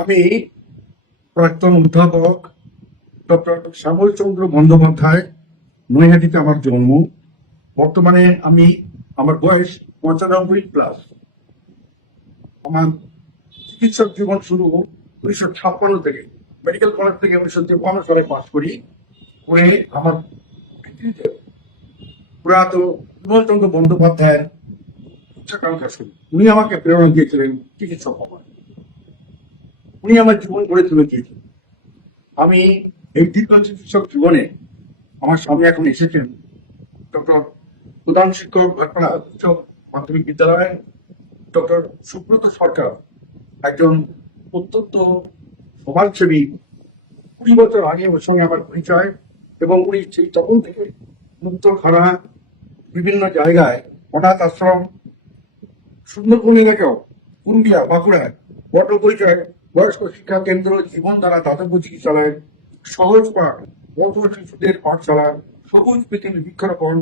আমি প্রাক্তন অধ্যাপক ডক্টর শ্যামল চন্দ্র বন্দ্যোপাধ্যায়। নৈহাটিতে আমার জন্ম। বর্তমানে আমার বয়স 95+। আমার চিকিৎসক জীবন শুরু 1956 থেকে। মেডিকেল কলেজ থেকে 1953 সালে পাশ করি। করে আমার পৃথিবীতে প্রয়াত বিমল চন্দ্র বন্দ্যোপাধ্যায়ের উচ্চাকাঙ্ক্ষা শুরু। উনি আমাকে প্রেরণা দিয়েছিলেন চিকিৎসক হওয়ার। উনি আমার জীবন গড়ে তুলে দিয়েছিলেন। আমি এই দীর্ঘ চিকিৎসক জীবনে আমার সামনে এখন এসেছেন ডক্টর প্রধান শিক্ষক ভাটপাড়া উচ্চ মাধ্যমিক বিদ্যালয় ডক্টর সুব্রত সরকার, একজন অত্যন্ত সমাজসেবী। 20 বছর আগে ওর সঙ্গে আমার পরিচয়, এবং উনি সেই তখন থেকে মুক্তখানা, বিভিন্ন জায়গায় অনাথ আশ্রম, সুন্দরবন এলাকাও, পুরুলিয়া, বাঁকুড়ায় বড় পরিচয় বয়স্ক শিক্ষা কেন্দ্র, জীবনধারা দাতব্য চিকিৎসালয়, সহজ পাঠ, পথ শিশুদের পাঠশালা, সবুজ পৃথিবী বৃক্ষরোপণ,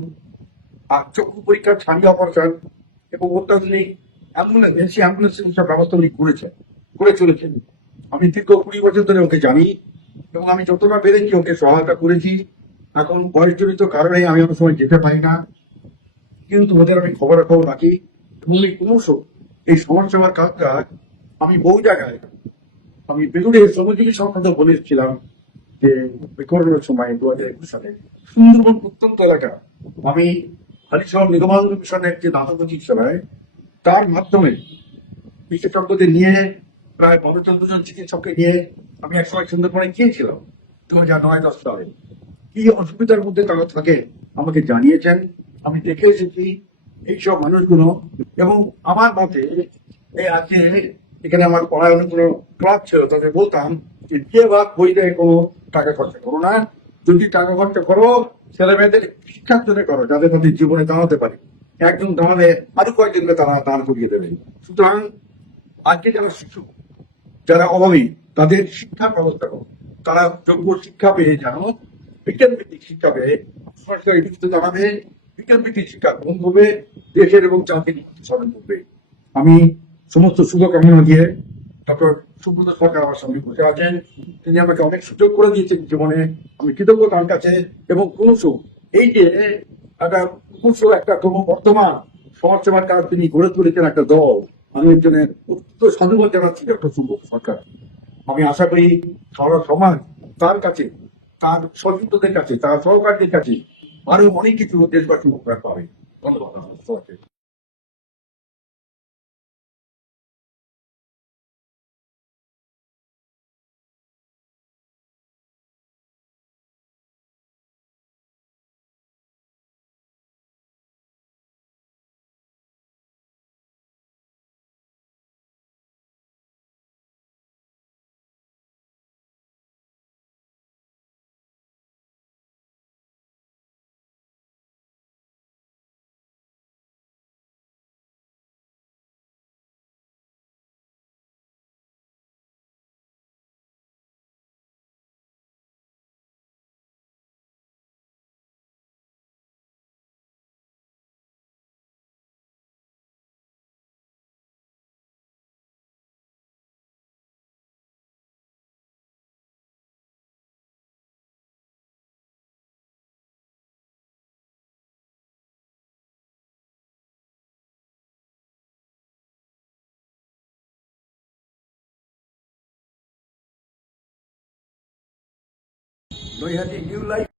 আর চক্ষু পরীক্ষার ছানি অপারেশন এবং অত্যাধুনিক অ্যাম্বুলেন্স, এসি অ্যাম্বুলেন্স সব ব্যবস্থা উনি করে চলেছেন। আমি দীর্ঘ 20 বছর ধরে ওকে জানি, এবং আমি যতটা পেরেছি ওকে সহায়তা করেছি। এখন বয়সজনিত কারণে আমি অনেক সময় যেতে পারি না, কিন্তু ওদের আমি খবরাখবর রাখি। এবং এই ক্রমশ এই সমাজসেবার কাজটা আমি বহু জায়গায়, আমি বেলুড়ে শ্রমজীবী সংসদে বলে এসেছিলাম যে করোনার সময় 2021 সালে সুন্দরবন প্রত্যন্ত এলাকা আমি হালিশহর নিগমানন্দ মিশনের যে দাতব্য চিকিৎসালয়, তার মাধ্যমে বিশেষজ্ঞদের নিয়ে, প্রায় 12-14 জন চিকিৎসককে নিয়ে আমি একসময় সুন্দরবনে গিয়েছিলাম 2009-10 সালে। কি অসুবিধার মধ্যে তারা থাকে আমাকে জানিয়েছেন, আমি দেখে এসেছি এইসব মানুষগুলো। এবং আমার মতে এই আজকে এখানে আমার পড়ায় অনেকগুলো ক্লাব ছিল, তাদের বলতাম যে ভাগ বই দেয় কোনো টাকা খরচা করো না। যদি টাকা খরচা করো, ছেলে মেয়েদের শিক্ষার জন্য করো, যাদের তাদের জীবনে দাঁড়াতে পারে। একজন দাঁড়ালে আরো কয়েকজনকে তারা দাঁড় করিয়ে দেবে। সুতরাং আজকে যারা শিশু, যারা অভাবী, তাদের শিক্ষার ব্যবস্থা করো। তারা যোগ্য শিক্ষা পেয়ে যেন বিজ্ঞান ভিত্তিক শিক্ষা পেয়ে সরকারি ভিত্তিতে দাঁড়াবে, বিজ্ঞান ভিত্তিক শিক্ষা গ্রহণ করবে, দেশের এবং জাতির সাধন করবে। আমি সমস্ত শুভকামনা দিয়ে, ডক্টর সুব্রত সরকার আমার সঙ্গে বসে আছেন, তিনি আমাকে অনেক সুযোগ করে দিয়েছেন জীবনে। আমি কৃতজ্ঞ তার কাছে। এবং ক্রমশ এই যে একটা ক্রমবর্ধমান সমাজসেবার কাজ তিনি গড়ে তুলেছেন একটা দল, আমি একজনের অত্যন্ত সাধুবাদ জানাচ্ছি ডক্টর সুব্রত সরকার। আমি আশা করি সারা সমাজ তার কাছে, তার সচেতনদের কাছে, তার সহকারীদের কাছে আরো অনেক কিছু দেশবাসী উপকার পাবে। ধন্যবাদ সবাইকে। Naihati new life